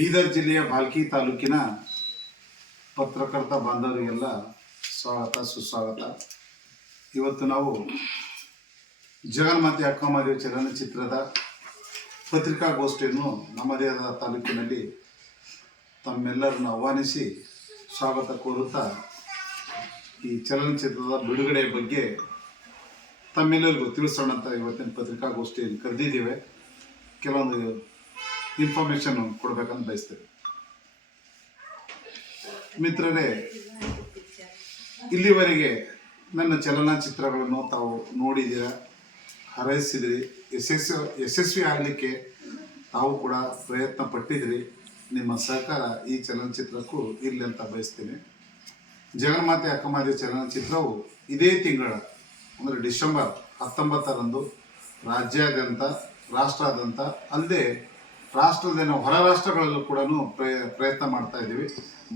ಬೀದರ್ ಜಿಲ್ಲೆಯ ಬಾಲ್ಕಿ ತಾಲೂಕಿನ ಪತ್ರಕರ್ತ ಬಾಂಧವರಿಗೆಲ್ಲ ಸ್ವಾಗತ ಸುಸ್ವಾಗತ. ಇವತ್ತು ನಾವು ಜಗನ್ಮಾತೆ ಅಕ್ಕಮಹಾದೇವಿ ಚಲನಚಿತ್ರದ ಪತ್ರಿಕಾಗೋಷ್ಠಿಯನ್ನು ನಮ್ಮದೇ ಆದ ತಾಲೂಕಿನಲ್ಲಿ ತಮ್ಮೆಲ್ಲರನ್ನು ಆಹ್ವಾನಿಸಿ ಸ್ವಾಗತ ಕೋರುತ್ತಾ ಈ ಚಲನಚಿತ್ರದ ಬಿಡುಗಡೆ ಬಗ್ಗೆ ತಮ್ಮೆಲ್ಲರಿಗೂ ತಿಳಿಸೋಣ ಅಂತ ಇವತ್ತಿನ ಪತ್ರಿಕಾಗೋಷ್ಠಿಯನ್ನು ಕರೆದಿದ್ದೇವೆ. ಕೆಲವೊಂದು ಇನ್ಫಾರ್ಮೇಷನ್ ಕೊಡಬೇಕಂತ ಬಯಸ್ತೇವೆ. ಮಿತ್ರರೇ, ಇಲ್ಲಿವರೆಗೆ ನನ್ನ ಚಲನಚಿತ್ರಗಳನ್ನು ತಾವು ನೋಡಿದ್ದೀರ, ಹಾರೈಸಿದಿರಿ, ಯಶಸ್ವಿ ಆಗಲಿಕ್ಕೆ ತಾವು ಕೂಡ ಪ್ರಯತ್ನ ಪಟ್ಟಿದ್ರಿ. ನಿಮ್ಮ ಸಹಕಾರ ಈ ಚಲನಚಿತ್ರಕ್ಕೂ ಇರಲಿ ಅಂತ ಬಯಸ್ತೀನಿ. ಜಗನ್ಮಾತೆ ಅಕ್ಕಮಹಾದೇವಿ ಚಲನಚಿತ್ರವು ಇದೇ ತಿಂಗಳ ಅಂದರೆ ಡಿಸೆಂಬರ್ 19ರಂದು ರಾಜ್ಯಾದ್ಯಂತ, ರಾಷ್ಟ್ರಾದ್ಯಂತ ಅಲ್ಲದೆ ರಾಷ್ಟ್ರದಿಂದ ಹೊರ ರಾಷ್ಟ್ರಗಳಲ್ಲೂ ಕೂಡ ಪ್ರಯತ್ನ ಮಾಡ್ತಾ ಇದ್ದೀವಿ.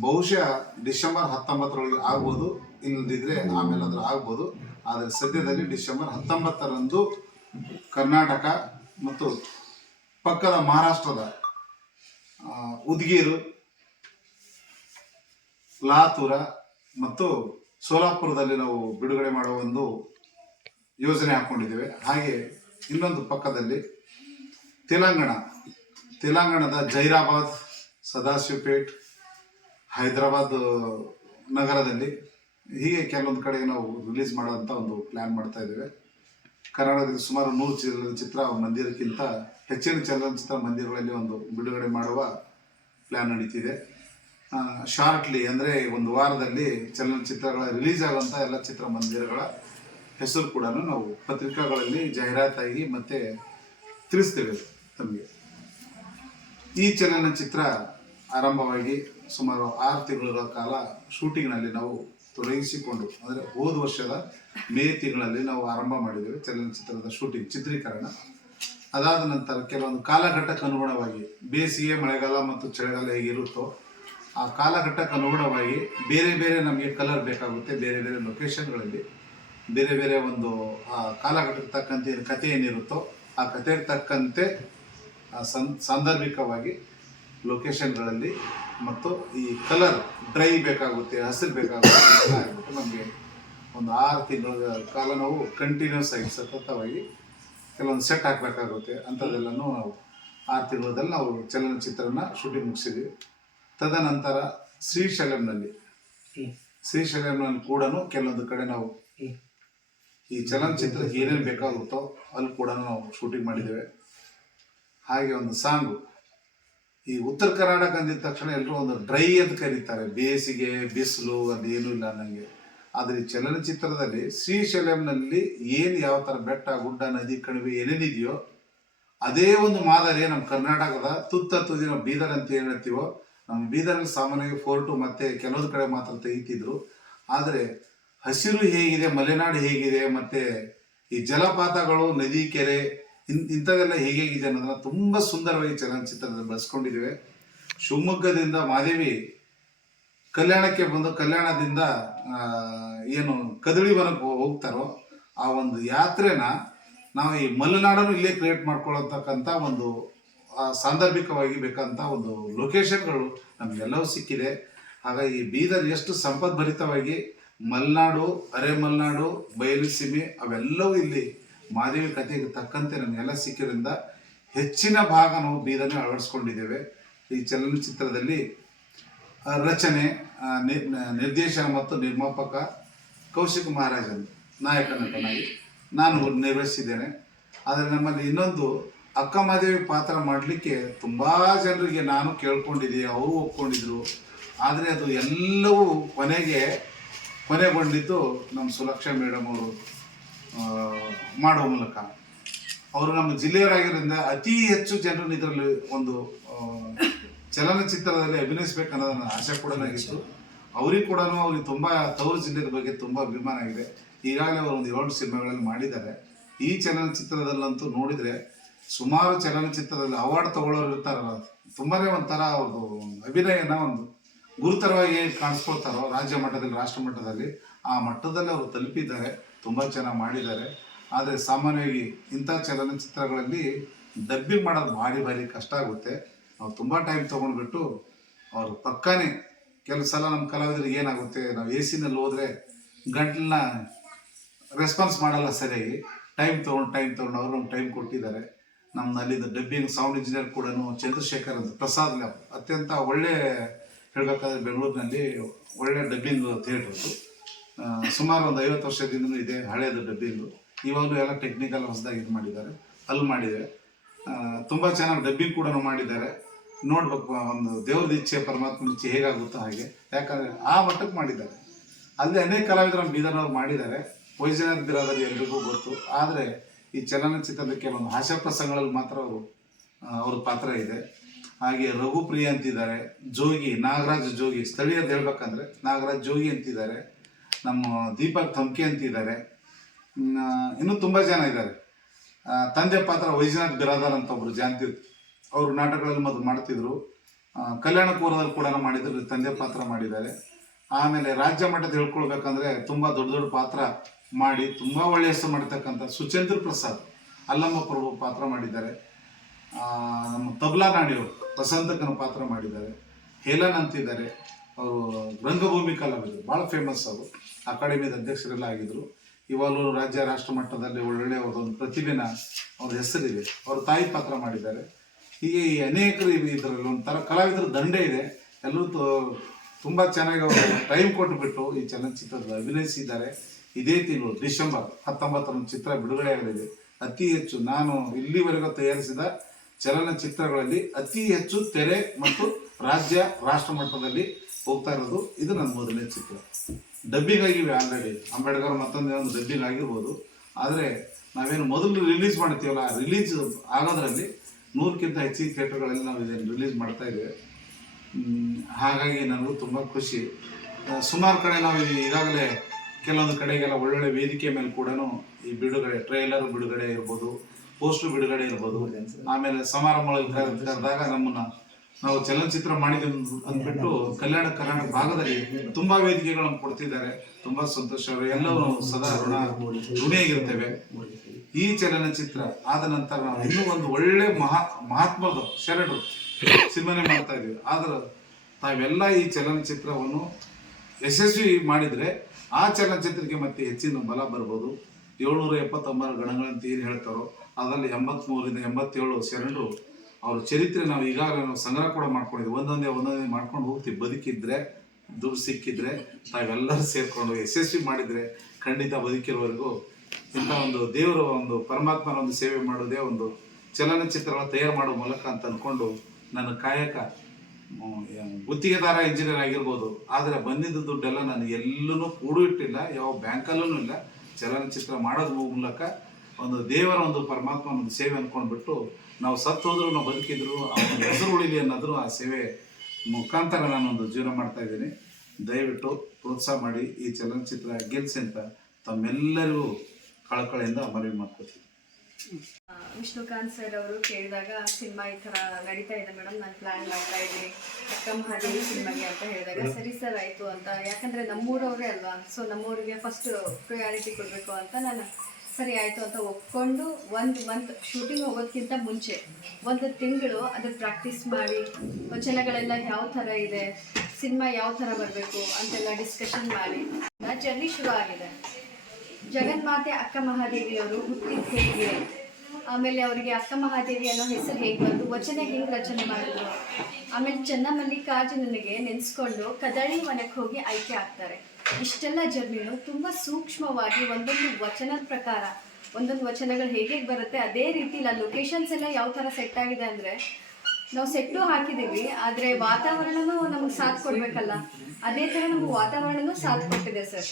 ಬಹುಶಃ ಡಿಸೆಂಬರ್ 19ರೊಳಗೆ ಆಗ್ಬೋದು, ಇಲ್ಲದಿದ್ದರೆ ಆಮೇಲೆ ಅದ್ರ ಆಗ್ಬೋದು. ಆದರೆ ಸದ್ಯದಲ್ಲಿ ಡಿಸೆಂಬರ್ 19ರಂದು ಕರ್ನಾಟಕ ಮತ್ತು ಪಕ್ಕದ ಮಹಾರಾಷ್ಟ್ರದ ಉದ್ಗೀರು, ಲಾತೂರ ಮತ್ತು ಸೋಲಾಪುರದಲ್ಲಿ ನಾವು ಬಿಡುಗಡೆ ಮಾಡುವ ಒಂದು ಯೋಜನೆ ಹಾಕ್ಕೊಂಡಿದ್ದೇವೆ. ಹಾಗೆ ಇನ್ನೊಂದು ಪಕ್ಕದಲ್ಲಿ ತೆಲಂಗಾಣದ ಜೈರಾಬಾದ್, ಸದಾಶಿವಪೇಟ್, ಹೈದರಾಬಾದ್ ನಗರದಲ್ಲಿ ಹೀಗೆ ಕೆಲವೊಂದು ಕಡೆಗೆ ನಾವು ರಿಲೀಸ್ ಮಾಡುವಂಥ ಒಂದು ಪ್ಲ್ಯಾನ್ ಮಾಡ್ತಾ ಇದ್ದೇವೆ. ಕರ್ನಾಟಕದಲ್ಲಿ ಸುಮಾರು 100 ಚಲನಚಿತ್ರ ಮಂದಿರಕ್ಕಿಂತ ಹೆಚ್ಚಿನ ಚಲನಚಿತ್ರ ಮಂದಿರಗಳಲ್ಲಿ ಒಂದು ಬಿಡುಗಡೆ ಮಾಡುವ ಪ್ಲ್ಯಾನ್ ನಡೀತಿದೆ. ಶಾರ್ಟ್ಲಿ ಅಂದರೆ ಒಂದು ವಾರದಲ್ಲಿ ಚಲನಚಿತ್ರಗಳ ರಿಲೀಸ್ ಆಗುವಂಥ ಎಲ್ಲ ಚಿತ್ರಮಂದಿರಗಳ ಹೆಸರು ಕೂಡ ನಾವು ಪತ್ರಿಕಾಗಳಲ್ಲಿ ಜಾಹೀರಾತಾಗಿ ಮತ್ತೆ ತಿಳಿಸ್ತೇವೆ ತಮಗೆ. ಈ ಚಲನಚಿತ್ರ ಆರಂಭವಾಗಿ ಸುಮಾರು 6 ತಿಂಗಳ ಕಾಲ ಶೂಟಿಂಗ್ನಲ್ಲಿ ನಾವು ತೊಡಗಿಸಿಕೊಂಡು, ಅಂದರೆ ಹೋದ ವರ್ಷದ ಮೇ ತಿಂಗಳಲ್ಲಿ ನಾವು ಆರಂಭ ಮಾಡಿದ್ದೇವೆ ಚಲನಚಿತ್ರದ ಶೂಟಿಂಗ್, ಚಿತ್ರೀಕರಣ. ಅದಾದ ನಂತರ ಕೆಲವೊಂದು ಕಾಲಘಟ್ಟಕ್ಕೆ ಅನುಗುಣವಾಗಿ, ಬೇಸಿಗೆ, ಮಳೆಗಾಲ ಮತ್ತು ಚಳಿಗಾಲ ಹೇಗಿರುತ್ತೋ ಆ ಕಾಲಘಟ್ಟಕ್ಕೆ ಅನುಗುಣವಾಗಿ ಬೇರೆ ಬೇರೆ ನಮಗೆ ಕಲರ್ ಬೇಕಾಗುತ್ತೆ. ಬೇರೆ ಬೇರೆ ಲೊಕೇಶನ್ಗಳಲ್ಲಿ ಬೇರೆ ಬೇರೆ ಒಂದು ಆ ಕಾಲಘಟ್ಟಕ್ಕೆ ತಕ್ಕಂತೆ ಕಥೆ ಏನಿರುತ್ತೋ ಆ ಕಥೆಗೆ ತಕ್ಕಂತೆ ಸಾಂದರ್ಭಿಕವಾಗಿ ಲೊಕೇಶನ್ಗಳಲ್ಲಿ ಮತ್ತು ಈ ಕಲರ್ ಡ್ರೈ ಬೇಕಾಗುತ್ತೆ, ಹಸಿರು ಬೇಕಾಗುತ್ತೆ ಆಗಿಬಿಟ್ಟು ನಮಗೆ ಒಂದು 6 ತಿಂಗಳ ಕಾಲ ನಾವು ಕಂಟಿನ್ಯೂಸ್ ಆಗಿ ಸತತವಾಗಿ ಕೆಲವೊಂದು ಸೆಟ್ ಹಾಕಬೇಕಾಗುತ್ತೆ. ಅಂಥದ್ದೆಲ್ಲನೂ ನಾವು 6 ತಿಂಗಳಲ್ಲಿ ನಾವು ಚಲನಚಿತ್ರನ ಶೂಟಿಂಗ್ ಮುಗಿಸಿದ್ವಿ. ತದನಂತರ ಶ್ರೀಶೈಲಂನಲ್ಲಿ ಕೂಡ ಕೆಲವೊಂದು ಕಡೆ ನಾವು ಈ ಚಲನಚಿತ್ರಕ್ಕೆ ಏನೇನು ಬೇಕಾಗುತ್ತೋ ಅಲ್ಲಿ ಕೂಡ ನಾವು ಶೂಟಿಂಗ್ ಮಾಡಿದ್ದೇವೆ. ಹಾಗೆ ಒಂದು ಸಾಂಗು, ಈ ಉತ್ತರ ಕರ್ನಾಟಕ ಅಂದಿದ ತಕ್ಷಣ ಎಲ್ಲರೂ ಒಂದು ಡ್ರೈ ಅಂತ ಕರೀತಾರೆ, ಬೇಸಿಗೆ, ಬಿಸಿಲು, ಅದೇನೂ ಇಲ್ಲ ನನಗೆ. ಆದರೆ ಈ ಚಲನಚಿತ್ರದಲ್ಲಿ ಶ್ರೀಶೈಲಂನಲ್ಲಿ ಏನು ಯಾವ ಥರ ಬೆಟ್ಟ, ಗುಡ್ಡ, ನದಿ, ಕಣಿವೆ ಏನೇನಿದೆಯೋ ಅದೇ ಒಂದು ಮಾದರಿ ನಮ್ಮ ಕರ್ನಾಟಕದ ತುದಿನ ಬೀದರ್ ಅಂತ ಏನು ಹೇಳ್ತೀವೋ, ನಮ್ಮ ಬೀದರಲ್ಲಿ ಸಾಮಾನ್ಯವಾಗಿ ಫೋರ್ಟು ಮತ್ತು ಕೆಲವೊಂದು ಕಡೆ ಮಾತ್ರ ತೆಗಿತಿದ್ರು. ಆದರೆ ಹಸಿರು ಹೇಗಿದೆ, ಮಲೆನಾಡು ಹೇಗಿದೆ, ಮತ್ತು ಈ ಜಲಪಾತಗಳು, ನದಿ, ಕೆರೆ ಇಂಥವೆಲ್ಲ ಹೇಗಿದೆ ಅನ್ನೋದನ್ನ ತುಂಬ ಸುಂದರವಾಗಿ ಚಲನಚಿತ್ರದಲ್ಲಿ ಬಳಸ್ಕೊಂಡಿದ್ದೇವೆ. ಶಿವಮೊಗ್ಗದಿಂದ ಮಾದೇವಿ ಕಲ್ಯಾಣಕ್ಕೆ ಬಂದು ಕಲ್ಯಾಣದಿಂದ ಏನು ಕದಳಿವನಕ್ಕೆ ಹೋಗ್ತಾರೋ ಆ ಒಂದು ಯಾತ್ರೆನ ನಾವು ಈ ಮಲೆನಾಡನ್ನು ಇಲ್ಲೇ ಕ್ರಿಯೇಟ್ ಮಾಡ್ಕೊಳ್ಳತಕ್ಕಂಥ ಒಂದು ಸಾಂದರ್ಭಿಕವಾಗಿ ಬೇಕಂತ ಒಂದು ಲೊಕೇಶನ್ಗಳು ನಮಗೆಲ್ಲವೂ ಸಿಕ್ಕಿದೆ. ಹಾಗಾಗಿ ಬೀದರ್ ಎಷ್ಟು ಸಂಪದ್ಭರಿತವಾಗಿ ಮಲೆನಾಡು, ಅರೆ ಮಲೆನಾಡು, ಬಯಲು ಸೀಮೆ ಅವೆಲ್ಲವೂ ಇಲ್ಲಿ ಮಾದೇವಿ ಕಥೆಗೆ ತಕ್ಕಂತೆ ನಮಗೆಲ್ಲ ಸಿಕ್ಕಿದ್ರಿಂದ ಹೆಚ್ಚಿನ ಭಾಗ ನಾವು ಬೀದರ್ನ ಅಳವಡಿಸ್ಕೊಂಡಿದ್ದೇವೆ. ಈ ಚಲನಚಿತ್ರದಲ್ಲಿ ರಚನೆ, ನಿರ್ದೇಶನ ಮತ್ತು ನಿರ್ಮಾಪಕ ಕೌಶಿಕ್ ಮಹಾರಾಜನ್ ನಾಯಕ ನಟನಾಗಿ ನಾನು ನಿರ್ವಹಿಸಿದ್ದೇನೆ. ಆದರೆ ನಮ್ಮಲ್ಲಿ ಇನ್ನೊಂದು ಅಕ್ಕಮಹಾದೇವಿ ಪಾತ್ರ ಮಾಡಲಿಕ್ಕೆ ತುಂಬ ಜನರಿಗೆ ನಾನು ಕೇಳ್ಕೊಂಡಿದ್ದೆ, ಅವರು ಒಪ್ಕೊಂಡಿದ್ರು. ಆದರೆ ಅದು ಎಲ್ಲವೂ ಕೊನೆಗೊಂಡಿದ್ದು ನಮ್ಮ ಸುಲಕ್ಷ ಮೇಡಮ್ ಅವರು ಮಾಡುವ ಮೂಲಕ. ಅವರು ನಮ್ಮ ಜಿಲ್ಲೆಯವರಾಗಿರೋದ್ರಿಂದ ಅತಿ ಹೆಚ್ಚು ಜನರನ್ನು ಇದರಲ್ಲಿ ಒಂದು ಚಲನಚಿತ್ರದಲ್ಲಿ ಅಭಿನಯಿಸಬೇಕನ್ನೋದನ್ನು ಆಸೆ ಕೂಡ ಆಗಿತ್ತು. ಅವ್ರಿಗೆ ತುಂಬ ತವರು ಜಿಲ್ಲೆಯ ಬಗ್ಗೆ ತುಂಬ ಅಭಿಮಾನ ಆಗಿದೆ. ಈಗಾಗಲೇ ಅವರು ಒಂದು 2 ಸಿನಿಮಾಗಳಲ್ಲಿ ಮಾಡಿದ್ದಾರೆ. ಈ ಚಲನಚಿತ್ರದಲ್ಲಂತೂ ನೋಡಿದರೆ ಸುಮಾರು ಚಲನಚಿತ್ರದಲ್ಲಿ ಅವಾರ್ಡ್ ತಗೊಳ್ಳೋರು ಇರ್ತಾರಲ್ಲ, ತುಂಬಾ ಒಂಥರ ಅವ್ರದ್ದು ಅಭಿನಯನ ಒಂದು ಗುರುತರವಾಗಿ ಕಾಣಿಸ್ಕೊಳ್ತಾರೋ ರಾಜ್ಯ ಮಟ್ಟದಲ್ಲಿ, ರಾಷ್ಟ್ರ ಮಟ್ಟದಲ್ಲಿ, ಆ ಮಟ್ಟದಲ್ಲಿ ಅವರು ತಲುಪಿದ್ದಾರೆ. ತುಂಬ ಚೆನ್ನಾಗಿ ಮಾಡಿದ್ದಾರೆ. ಆದರೆ ಸಾಮಾನ್ಯವಾಗಿ ಇಂಥ ಚಲನಚಿತ್ರಗಳಲ್ಲಿ ಡಬ್ಬಿಂಗ್ ಮಾಡೋದು ಭಾರಿ ಕಷ್ಟ ಆಗುತ್ತೆ. ನಾವು ತುಂಬ ಟೈಮ್ ತೊಗೊಂಡ್ಬಿಟ್ಟು ಅವರು ಪಕ್ಕಾನೇ ಕೆಲವು ಸಲ ನಮ್ಮ ಕಲಾವಿದರಿಗೆ ಏನಾಗುತ್ತೆ, ನಾವು ಎ ಸಿನಲ್ಲಿ ಹೋದರೆ ಗಂಟ್ಲನ್ನ ರೆಸ್ಪಾನ್ಸ್ ಮಾಡಲ್ಲ ಸರಿಯಾಗಿ. ಟೈಮ್ ತೊಗೊಂಡು ಅವರು ಒಂದು ಟೈಮ್ ಕೊಟ್ಟಿದ್ದಾರೆ. ನಮ್ಮ ಅಲ್ಲಿಂದ ಡಬ್ಬಿಂಗ್ ಸೌಂಡ್ ಇಂಜಿನಿಯರ್ ಕೂಡ ಚಂದ್ರಶೇಖರ್ ಅಂತ, ಪ್ರಸಾದ್ ಲ್ಯಾಬ್, ಅತ್ಯಂತ ಒಳ್ಳೆ ಹೇಳಬೇಕಾದ್ರೆ ಬೆಂಗಳೂರಿನಲ್ಲಿ ಒಳ್ಳೆ ಡಬ್ಬಿಂಗ್ ಥಿಯೇಟ್ರದ್ದು. ಸುಮಾರು ಒಂದು 50 ವರ್ಷದಿಂದಲೂ ಇದೆ, ಹಳೆಯದು ಡಬ್ಬಿಂಗು. ಇವಾಗಲೂ ಎಲ್ಲ ಟೆಕ್ನಿಕಲ್ ಹೊಸದಾಗಿ ಇದು ಮಾಡಿದ್ದಾರೆ, ಅಲ್ಲಿ ಮಾಡಿದ್ದಾರೆ. ತುಂಬ ಚೆನ್ನಾಗಿ ಡಬ್ಬಿಂಗ್ ಕೂಡ ಮಾಡಿದ್ದಾರೆ. ನೋಡ್ಬೇಕು, ಒಂದು ದೇವ್ರದ ಇಚ್ಛೆ ಪರಮಾತ್ಮನ ಇಚ್ಛೆ ಹೇಗಾಗುತ್ತೋ ಹಾಗೆ, ಯಾಕಂದರೆ ಆ ಮಟ್ಟಕ್ಕೆ ಮಾಡಿದ್ದಾರೆ. ಅಲ್ಲಿ ಅನೇಕ ಕಲಾವಿದರು ನಮ್ಮ ಬೀದರ್ನವ್ರು ಮಾಡಿದ್ದಾರೆ. ವೈಜನಾಥ್ ಬಿರಾದರಿ ಎಲ್ರಿಗೂ ಗೊತ್ತು. ಆದರೆ ಈ ಚಲನಚಿತ್ರದ ಕೆಲವೊಂದು ಹಾಸ್ಯ ಪ್ರಸಂಗಗಳಲ್ಲಿ ಮಾತ್ರ ಅವ್ರ ಪಾತ್ರ ಇದೆ. ಹಾಗೆ ರಘುಪ್ರಿಯ ಅಂತಿದ್ದಾರೆ, ಜೋಗಿ ನಾಗರಾಜ್ ಜೋಗಿ, ಸ್ಥಳೀಯದ್ದು ಹೇಳ್ಬೇಕಂದ್ರೆ ನಾಗರಾಜ್ ಜೋಗಿ ಅಂತಿದ್ದಾರೆ, ನಮ್ಮ ದೀಪಕ್ ಥಮ್ಕೆ ಅಂತಿದ್ದಾರೆ, ಇನ್ನೂ ತುಂಬ ಜನ ಇದ್ದಾರೆ. ತಂದೆ ಪಾತ್ರ ವೈಜನಾಥ್ ಬಿರಾದರ್ ಅಂತ ಒಬ್ಬರು ಜಾಂತಿ, ಅವರು ನಾಟಕಗಳಲ್ಲಿ ಮೊದಲು ಮಾಡ್ತಿದ್ರು. ಕಲ್ಯಾಣ ಕೂರದಲ್ಲಿ ಕೂಡ ಮಾಡಿದ್ರು, ತಂದೆ ಪಾತ್ರ ಮಾಡಿದ್ದಾರೆ. ಆಮೇಲೆ ರಾಜ್ಯ ಮಟ್ಟದ ಹೇಳ್ಕೊಳ್ಬೇಕಂದ್ರೆ ತುಂಬ ದೊಡ್ಡ ದೊಡ್ಡ ಪಾತ್ರ ಮಾಡಿ ತುಂಬ ಒಳ್ಳೆಯ ಹೆಸರು ಮಾಡ್ತಕ್ಕಂಥ ಸುಚೇಂದ್ರ ಪ್ರಸಾದ್, ಅಲ್ಲಮ್ಮ ಪ್ರಭು ಪಾತ್ರ ಮಾಡಿದ್ದಾರೆ. ನಮ್ಮ ತಬ್ಲಾ ನಾಡಿಯವರು ವಸಂತಕನ ಪಾತ್ರ ಮಾಡಿದ್ದಾರೆ. ಹೇಲನ್ ಅಂತಿದ್ದಾರೆ, ಅವರು ರಂಗಭೂಮಿ ಕಲಾವಿದರು, ಭಾಳ ಫೇಮಸ್. ಅವರು ಅಕಾಡೆಮಿದ ಅಧ್ಯಕ್ಷರೆಲ್ಲ ಆಗಿದ್ದರು. ಇವಾಗಲೂ ರಾಜ್ಯ ರಾಷ್ಟ್ರ ಮಟ್ಟದಲ್ಲಿ ಒಳ್ಳೊಳ್ಳೆಯ ಒಂದು ಪ್ರತಿಭೆನ ಅವ್ರ ಹೆಸರಿದೆ. ಅವರು ತಾಯಿ ಪಾತ್ರ ಮಾಡಿದ್ದಾರೆ. ಹೀಗೆ ಈ ಅನೇಕರು ಇದರಲ್ಲಿ ಒಂಥರ ಕಲಾವಿದರ ದಂಡೆ ಇದೆ. ಎಲ್ಲರೂ ತುಂಬ ಚೆನ್ನಾಗಿ ಅವರು ಟೈಮ್ ಕೊಟ್ಟುಬಿಟ್ಟು ಈ ಚಲನಚಿತ್ರದಲ್ಲಿ ಅಭಿನಯಿಸಿದ್ದಾರೆ. ಇದೇ ತಿಂಗಳು ಡಿಸೆಂಬರ್ 19 ಚಿತ್ರ ಬಿಡುಗಡೆಯಾಗಲಿದೆ. ಅತಿ ಹೆಚ್ಚು ನಾನು ಇಲ್ಲಿವರೆಗೂ ತಯಾರಿಸಿದ ಚಲನಚಿತ್ರಗಳಲ್ಲಿ ಅತಿ ಹೆಚ್ಚು ತೆರೆ ಮತ್ತು ರಾಜ್ಯ ರಾಷ್ಟ್ರ ಮಟ್ಟದಲ್ಲಿ ಹೋಗ್ತಾ ಇರೋದು ಇದು ನನ್ನ ಮೊದಲನೇ ಚಿತ್ರ. ಡಬ್ಬಿಂಗ್ ಆಗಿವೆ ಆಲ್ರೆಡಿ, ಅಂಬೇಡ್ಕರ್ ಮತ್ತೊಂದೇ ಒಂದು ಡಬ್ಬಿಂಗ್ ಆಗಿರ್ಬೋದು. ಆದರೆ ನಾವೇನು ಮೊದಲು ರಿಲೀಸ್ ಮಾಡ್ತೀವಲ್ಲ, ರಿಲೀಸ್ ಆಗೋದ್ರಲ್ಲಿ 100ಕ್ಕಿಂತ ಹೆಚ್ಚಿನ ಥಿಯೇಟರ್ಗಳಲ್ಲಿ ನಾವು ಇದನ್ನು ರಿಲೀಸ್ ಮಾಡ್ತಾ ಇದ್ದೇವೆ. ಹಾಗಾಗಿ ನನಗೂ ತುಂಬ ಖುಷಿ. ಸುಮಾರು ಕಡೆ ನಾವು ಈಗಾಗಲೇ ಕೆಲವೊಂದು ಕಡೆಗೆಲ್ಲ ಒಳ್ಳೊಳ್ಳೆ ವೇದಿಕೆ ಮೇಲೆ ಕೂಡ ಈ ಬಿಡುಗಡೆ, ಟ್ರೈಲರ್ ಬಿಡುಗಡೆ ಇರ್ಬೋದು, ಪೋಸ್ಟರ್ ಬಿಡುಗಡೆ ಇರ್ಬೋದು, ಆಮೇಲೆ ಸಮಾರಂಭಗಳಲ್ಲಿ ಕರೆದಾಗ ನಾವು ಚಲನಚಿತ್ರ ಮಾಡಿದ್ದೀವಿ ಅಂದ್ಬಿಟ್ಟು ಕಲ್ಯಾಣ ಕರ್ನಾಟಕ ಭಾಗದಲ್ಲಿ ತುಂಬ ವೇದಿಕೆಗಳನ್ನು ಕೊಡ್ತಿದ್ದಾರೆ. ತುಂಬ ಸಂತೋಷ. ಎಲ್ಲವೂ ಸದಾ ಋಣಿಯಾಗಿರ್ತೇವೆ. ಈ ಚಲನಚಿತ್ರ ಆದ ನಂತರ ನಾವು ಇನ್ನೂ ಒಂದು ಒಳ್ಳೆ ಮಹಾತ್ಮದ ಶರಣರು ಸಿನಿಮಾನೆ ಮಾಡ್ತಾ ಇದ್ದೀವಿ. ಆದ್ರೆ ತಾವೆಲ್ಲ ಈ ಚಲನಚಿತ್ರವನ್ನು ಯಶಸ್ವಿ ಮಾಡಿದರೆ ಆ ಚಲನಚಿತ್ರಕ್ಕೆ ಮತ್ತೆ ಹೆಚ್ಚಿನ ಬಲ ಬರ್ಬೋದು. 779 ಗಣಗಳಂತ ಏನು ಹೇಳ್ತಾರೋ ಅದರಲ್ಲಿ 83ರಿಂದ 87 ಶರಣರು ಅವ್ರ ಚರಿತ್ರೆ ನಾವು ಈಗಾಗಲೇ ನಾವು ಸಂಗ್ರಹ ಕೂಡ ಮಾಡ್ಕೊಂಡಿದ್ವಿ. ಒಂದೊಂದೇ ಮಾಡ್ಕೊಂಡು ಹೋಗ್ತೀವಿ. ಬದುಕಿದ್ರೆ, ದುಡ್ಡು ಸಿಕ್ಕಿದ್ರೆ ತಾವೆಲ್ಲರೂ ಸೇರಿಕೊಂಡು ಯಶಸ್ವಿ ಮಾಡಿದರೆ ಖಂಡಿತ ಬದುಕಿರೋವರೆಗೂ ಇಂಥ ಒಂದು ದೇವರ ಒಂದು ಪರಮಾತ್ಮನ ಒಂದು ಸೇವೆ ಮಾಡೋದೇ ಒಂದು ಚಲನಚಿತ್ರಗಳ ತಯಾರು ಮಾಡೋ ಮೂಲಕ ಅಂತ ಅಂದ್ಕೊಂಡು ನನ್ನ ಕಾಯಕ ಗುತ್ತಿಗೆದಾರ ಇಂಜಿನಿಯರ್ ಆಗಿರ್ಬೋದು. ಆದರೆ ಬಂದಿದ್ದ ದುಡ್ಡೆಲ್ಲ ನಾನು ಎಲ್ಲೂ ಕೂಡು ಇಟ್ಟಿಲ್ಲ, ಯಾವ ಬ್ಯಾಂಕಲ್ಲೂ ಇಲ್ಲ. ಚಲನಚಿತ್ರ ಮಾಡೋದ್ರ ಮೂಲಕ ಒಂದು ದೇವರ ಒಂದು ಪರಮಾತ್ಮನ ಒಂದು ಸೇವೆ ಅಂದ್ಕೊಂಡ್ಬಿಟ್ಟು ನಾವು ಸತ್ತು ಹೋದ್ರು ನಾವು ಬದುಕಿದ್ರು ಆ ಒಂದು ಹೆಸರು ಉಳಿಲಿ ಅನ್ನೋದ್ರು ಆ ಸೇವೆ ಮುಖಾಂತರ ನಾನೊಂದು ಜೀವನ ಮಾಡ್ತಾ ಇದ್ದೀನಿ. ದಯವಿಟ್ಟು ಪ್ರೋತ್ಸಾಹ ಮಾಡಿ ಈ ಚಲನಚಿತ್ರ ಗೆಲ್ಸಿ ಅಂತ ತಮ್ಮೆಲ್ಲರಿಗೂ ಕಳಕಳಿಯಿಂದ ಮನವಿ ಮಾಡ್ಕೊತೀನಿ. ವಿಷ್ಣುಕಾಂತ್ ಸರ್ ಅವರು ಕೇಳಿದಾಗ ಸಿನಿಮಾ ಈ ಥರ ನಡೀತಾ ಇದೆ ಮೇಡಮ್, ನಾನು ಪ್ಲ್ಯಾನ್ ಮಾಡ್ತಾ ಇದ್ದೀನಿ ಅಕ್ಕ ಮಹಾದೇವಿ ಸಿನಿಮಾಗೆ ಅಂತ ಹೇಳಿದಾಗ ಸರಿ ಸರ್ ಆಯಿತು ಅಂತ. ಯಾಕಂದರೆ ನಮ್ಮೂರವರೇ ಅಲ್ವಾ, ಸೊ ನಮ್ಮೂರಿಗೆ ಫಸ್ಟ್ ಪ್ರಿಯಾರಿಟಿ ಕೊಡಬೇಕು ಅಂತ ನಾನು ಸರಿ ಆಯಿತು ಅಂತ ಒಪ್ಕೊಂಡು 1 ಮಂತ್ ಶೂಟಿಂಗ್ ಹೋಗೋದಕ್ಕಿಂತ ಮುಂಚೆ 1 ತಿಂಗಳು ಅದ್ರ ಪ್ರಾಕ್ಟೀಸ್ ಮಾಡಿ ವಚನಗಳೆಲ್ಲ ಯಾವ ಥರ ಇದೆ, ಸಿನಿಮಾ ಯಾವ ಥರ ಬರಬೇಕು ಅಂತೆಲ್ಲ ಡಿಸ್ಕಷನ್ ಮಾಡಿ ಜರ್ನಿ ಶುರು ಆಗಿದೆ. ಜಗನ್ಮಾತೆ ಅಕ್ಕ ಮಹಾದೇವಿಯವರು ಹುಟ್ಟಿದ ಹೇಗೆ, ಆಮೇಲೆ ಅವರಿಗೆ ಅಕ್ಕ ಮಹಾದೇವಿ ಅನ್ನೋ ಹೆಸರು ಹೇಗೆ ಬಂತು, ವಚನ ಹೆಂಗೆ ರಚನೆ ಮಾಡಿದ್ರು, ಆಮೇಲೆ ಚೆನ್ನಮಲ್ಲಿಕಾರ್ಜುನನಿಗೆ ನೆನೆಸ್ಕೊಂಡು ಕದಳಿ ವನಕ್ಕೆ ಹೋಗಿ ಆಯ್ಕೆ ಆಗ್ತಾರೆ. ಇಷ್ಟೆಲ್ಲ ಜರ್ನಿನು ತುಂಬ ಸೂಕ್ಷ್ಮವಾಗಿ ಒಂದೊಂದು ವಚನದ ಪ್ರಕಾರ ಒಂದೊಂದು ವಚನಗಳು ಹೇಗೆ ಬರುತ್ತೆ ಅದೇ ರೀತಿ ಇಲ್ಲ. ಲೊಕೇಶನ್ಸ್ ಎಲ್ಲ ಯಾವ ಥರ ಸೆಟ್ ಆಗಿದೆ ಅಂದರೆ ನಾವು ಸೆಟ್ಟು ಹಾಕಿದ್ದೀವಿ, ಆದರೆ ವಾತಾವರಣನೂ ನಮಗೆ ಸಾಥ್ ಕೊಡಬೇಕಲ್ಲ, ಅದೇ ಥರ ನಮ್ಗೆ ವಾತಾವರಣನೂ ಸಾಥ್ ಕೊಟ್ಟಿದೆ ಸರ್.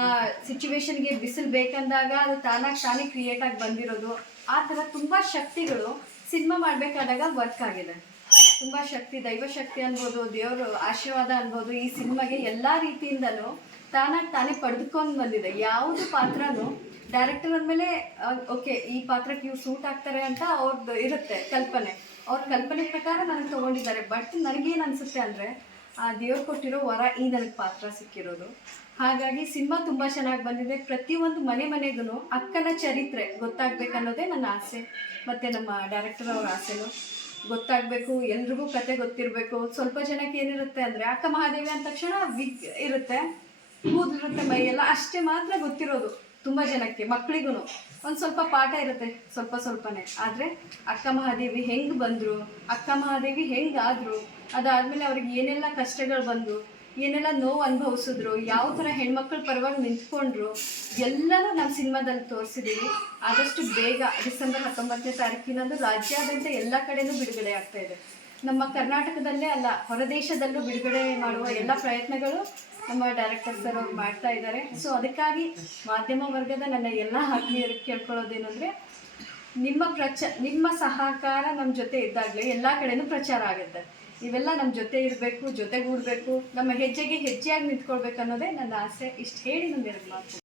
ಆ ಸಿಚುವೇಶನ್ಗೆ ಬಿಸಿಲು ಬೇಕಂದಾಗ ಅದು ತಾನೇ ಕ್ರಿಯೇಟ್ ಆಗಿ ಬಂದಿರೋದು. ಆ ಥರ ತುಂಬ ಶಕ್ತಿಗಳು ಸಿನಿಮಾ ಮಾಡಬೇಕಾದಾಗ ವರ್ಕ್ ಆಗಿದೆ. ತುಂಬ ಶಕ್ತಿ, ದೈವಶಕ್ತಿ ಅನ್ಬೋದು, ದೇವರು ಆಶೀರ್ವಾದ ಅನ್ಬೋದು ಈ ಸಿನಿಮಾಗೆ ಎಲ್ಲ ರೀತಿಯಿಂದಲೂ ತಾನೇ ಪಡೆದುಕೊಂಡು ಬಂದಿದೆ. ಯಾವುದು ಪಾತ್ರನೂ ಡೈರೆಕ್ಟರ್ ಅಂದಮೇಲೆ ಓಕೆ ಈ ಪಾತ್ರಕ್ಕೆ ಇವ್ರು ಸೂಟ್ ಆಗ್ತಾರೆ ಅಂತ ಅವ್ರದ್ದು ಇರುತ್ತೆ ಕಲ್ಪನೆ, ಅವ್ರ ಕಲ್ಪನೆ ಪ್ರಕಾರ ನನಗೆ ತೊಗೊಂಡಿದ್ದಾರೆ. ಬಟ್ ನನಗೇನು ಅನಿಸುತ್ತೆ ಅಂದರೆ ಆ ದೇವ್ರು ಕೊಟ್ಟಿರೋ ವರ ಈ ನನಗೆ ಪಾತ್ರ ಸಿಕ್ಕಿರೋದು. ಹಾಗಾಗಿ ಸಿನಿಮಾ ತುಂಬ ಚೆನ್ನಾಗಿ ಬಂದಿದೆ. ಪ್ರತಿಯೊಂದು ಮನೆಗೂ ಅಕ್ಕನ ಚರಿತ್ರೆ ಗೊತ್ತಾಗಬೇಕನ್ನೋದೇ ನನ್ನ ಆಸೆ ಮತ್ತು ನಮ್ಮ ಡೈರೆಕ್ಟರ್ ಅವ್ರ ಆಸೆನೂ. ಗೊತ್ತಾಗಬೇಕು, ಎಲ್ರಿಗೂ ಕತೆ ಗೊತ್ತಿರಬೇಕು. ಸ್ವಲ್ಪ ಜನಕ್ಕೆ ಏನಿರುತ್ತೆ ಅಂದರೆ ಅಕ್ಕ ಮಹಾದೇವಿ ಅಂದ ತಕ್ಷಣ ವಿಗ್ ಇರುತ್ತೆ, ಕೂದಲಿರುತ್ತೆ ಮೈಯೆಲ್ಲ, ಅಷ್ಟೇ ಮಾತ್ರ ಗೊತ್ತಿರೋದು ತುಂಬ ಜನಕ್ಕೆ. ಮಕ್ಕಳಿಗೂ ಒಂದು ಸ್ವಲ್ಪ ಪಾಠ ಇರುತ್ತೆ, ಸ್ವಲ್ಪನೇ. ಆದರೆ ಅಕ್ಕ ಮಹಾದೇವಿ ಹೆಂಗೆ ಬಂದರು, ಅಕ್ಕ ಮಹಾದೇವಿ ಹೆಂಗಾದರು, ಅದಾದಮೇಲೆ ಅವ್ರಿಗೆ ಏನೆಲ್ಲ ಕಷ್ಟಗಳು ಬಂದು, ಏನೆಲ್ಲ ನೋವು ಅನುಭವಿಸಿದ್ರು, ಯಾವ ಥರ ಹೆಣ್ಮಕ್ಳ ಪರವಾಗಿ ನಿಂತ್ಕೊಂಡ್ರು, ಎಲ್ಲನೂ ನಾವು ಸಿನಿಮಾದಲ್ಲಿ ತೋರಿಸಿದ್ದೀವಿ. ಆದಷ್ಟು ಬೇಗ ಡಿಸೆಂಬರ್ 19ನೇ ತಾರೀಕಿನಂದು ರಾಜ್ಯಾದ್ಯಂತ ಎಲ್ಲ ಕಡೆನೂ ಬಿಡುಗಡೆ ಆಗ್ತಾ ಇದೆ. ನಮ್ಮ ಕರ್ನಾಟಕದಲ್ಲೇ ಅಲ್ಲ, ಹೊರದೇಶದಲ್ಲೂ ಬಿಡುಗಡೆ ಮಾಡುವ ಎಲ್ಲ ಪ್ರಯತ್ನಗಳು ನಮ್ಮ ಡೈರೆಕ್ಟರ್ ಸರ್ ಅವ್ರು ಮಾಡ್ತಾ ಇದ್ದಾರೆ. ಸೊ ಅದಕ್ಕಾಗಿ ಮಾಧ್ಯಮ ವರ್ಗದ ನನ್ನ ಎಲ್ಲ ಆತ್ಮೀಯರಿಗೆ ಕೇಳ್ಕೊಳ್ಳೋದೇನೆಂದರೆ, ನಿಮ್ಮ ಸಹಕಾರ ನಮ್ಮ ಜೊತೆ ಇದ್ದಾಗಲೇ ಎಲ್ಲ ಕಡೆನೂ ಪ್ರಚಾರ ಆಗುತ್ತೆ. ಇವೆಲ್ಲ ನಮ್ಮ ಜೊತೆ ಇರಬೇಕು, ಜೊತೆಗೂಡಬೇಕು, ನಮ್ಮ ಹೆಜ್ಜೆಗೆ ಹೆಜ್ಜೆಯಾಗಿ ನಿಂತ್ಕೊಳ್ಬೇಕು ಅನ್ನೋದೇ ನನ್ನ ಆಸೆ. ಇಷ್ಟು ಹೇಳಿ ನನ್ನ ಎರಡು ಮಾತು.